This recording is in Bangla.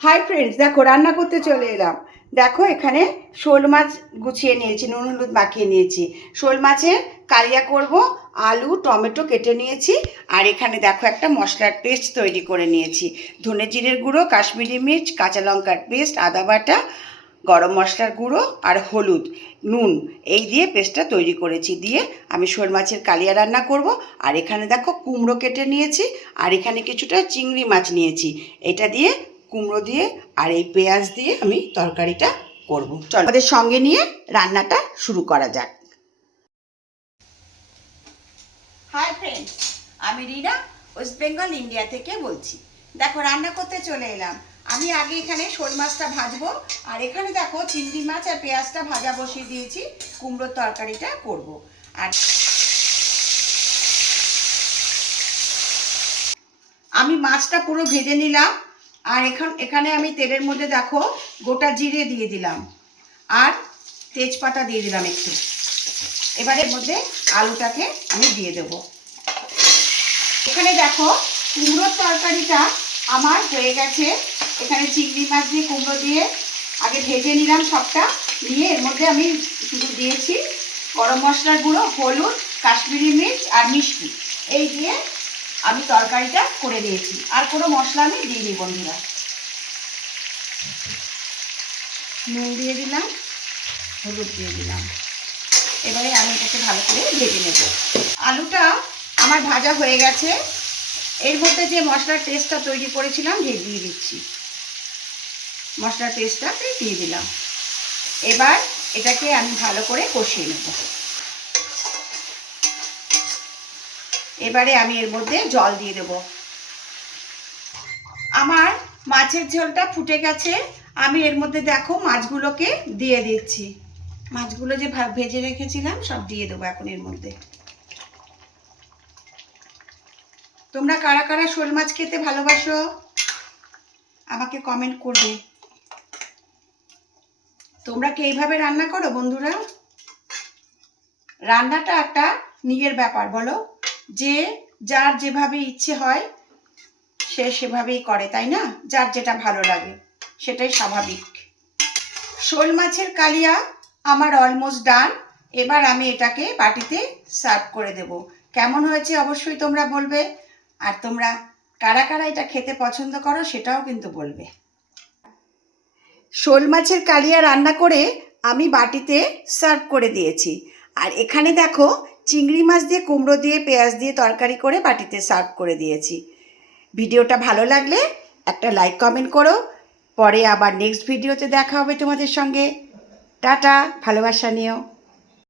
হাই ফ্রেন্ডস, দেখো রান্না করতে চলে এলাম। দেখো এখানে শোল মাছ গুছিয়ে নিয়েছি, নুন হলুদ মাখিয়ে নিয়েছি। শোল মাছের কালিয়া করব। আলু টমেটো কেটে নিয়েছি। আর এখানে দেখো একটা মশলার পেস্ট তৈরি করে নিয়েছি। ধনে জিরের গুঁড়ো, কাশ্মীরি মির্চ, কাঁচা লঙ্কার পেস্ট, আদা বাটা, গরম মশলার গুঁড়ো আর হলুদ, নুন, এই দিয়ে পেস্টটা তৈরি করেছি। দিয়ে আমি শোল মাছের কালিয়া রান্না করব। আর এখানে দেখো কুমড়ো কেটে নিয়েছি। আর এখানে কিছুটা চিংড়ি মাছ নিয়েছি। এটা দিয়ে কুমড়ো দিয়ে আর এই পেঁয়াজ দিয়ে আমি তরকারিটা করব। চলো আমাদের সঙ্গে নিয়ে রান্নাটা শুরু করা যাক। হাই ফ্রেন্ডস, আমি রিনা, ওয়েস্ট বেঙ্গল ইন্ডিয়া থেকে বলছি। দেখো রান্না করতে চলে এলাম। আমি আগে এখানে শোল মাছটা ভাজবো। আর এখানে দেখো চিংড়ি মাছ আর পেঁয়াজটা ভাজা বসিয়ে দিয়েছি। কুমড়োর তরকারিটা করব। আর আমি মাছটা পুরো ভেজে নিলাম। আর এখানে আমি তেলের মধ্যে দেখো গোটা জিরে দিয়ে দিলাম আর তেজপাতা দিয়ে দিলাম একটু। এবারে এর মধ্যে আলুটাকে আমি দিয়ে দেব। এখানে দেখো কুমড়োর তরকারিটা আমার হয়ে গেছে। এখানে চিংড়ি মাছ দিয়ে কুমড়ো দিয়ে আগে ভেজে নিলাম সবটা। নিয়ে এর মধ্যে আমি শুধু দিয়েছি গরম মশলার গুঁড়ো, হলুদ, কাশ্মীরি মির্চ আর মিষ্টি, এই দিয়ে আমি তরকারিটা করে দিয়েছি। আর কোনো মশলা আমি দিইনি বন্ধুরা। নুন দিয়ে দিলাম, হলুদ দিয়ে দিলাম। এবারে আমি এটাকে ভালো করে ভেজে নেব। আলুটা আমার ভাজা হয়ে গেছে। এর মধ্যে যে মশলার পেস্টটা তৈরি করেছিলাম দিয়ে দিচ্ছি। মশলার পেস্টটাতে দিয়ে দিলাম। এবার এটাকে আমি ভালো করে কষিয়ে নেব। এবারে আমি এর মধ্যে জল দিয়ে দেব। আমার মাছের ঝোলটা ফুটে গেছে। আমি এর মধ্যে দেখো মাছগুলোকে দিয়ে দিচ্ছি। মাছগুলো যে ভেজে রেখেছিলাম সব দিয়ে দেবো এখন এর মধ্যে। তোমরা কারা কারা শোল মাছ খেতে ভালোবাসো আমাকে কমেন্ট করবে। তোমরা কি এইভাবে রান্না করো বন্ধুরা? রান্নাটা একটা নিজের ব্যাপার, বলো। যে যার যেভাবে ইচ্ছে হয় সে সেভাবেই করে, তাই না? যার যেটা ভালো লাগে সেটাই স্বাভাবিক। শোল মাছের কালিয়া আমার অলমোস্ট ডান। এবার আমি এটাকে বাটিতে সার্ভ করে দেব। কেমন হয়েছে অবশ্যই তোমরা বলবে। আর তোমরা কারা কারা এটা খেতে পছন্দ করো সেটাও কিন্তু বলবে। শোল মাছের কালিয়া রান্না করে আমি বাটিতে সার্ভ করে দিয়েছি। আর এখানে দেখো চিংড়ি মাছ দিয়ে কুমড়ো দিয়ে পেঁয়াজ দিয়ে তরকারি করে বাটিতে সার্ভ করে দিয়েছি। ভিডিওটা ভালো লাগলে একটা লাইক কমেন্ট করো। পরে আবার নেক্সট ভিডিওতে দেখা হবে তোমাদের সঙ্গে। টাটা, ভালোবাসা নিও।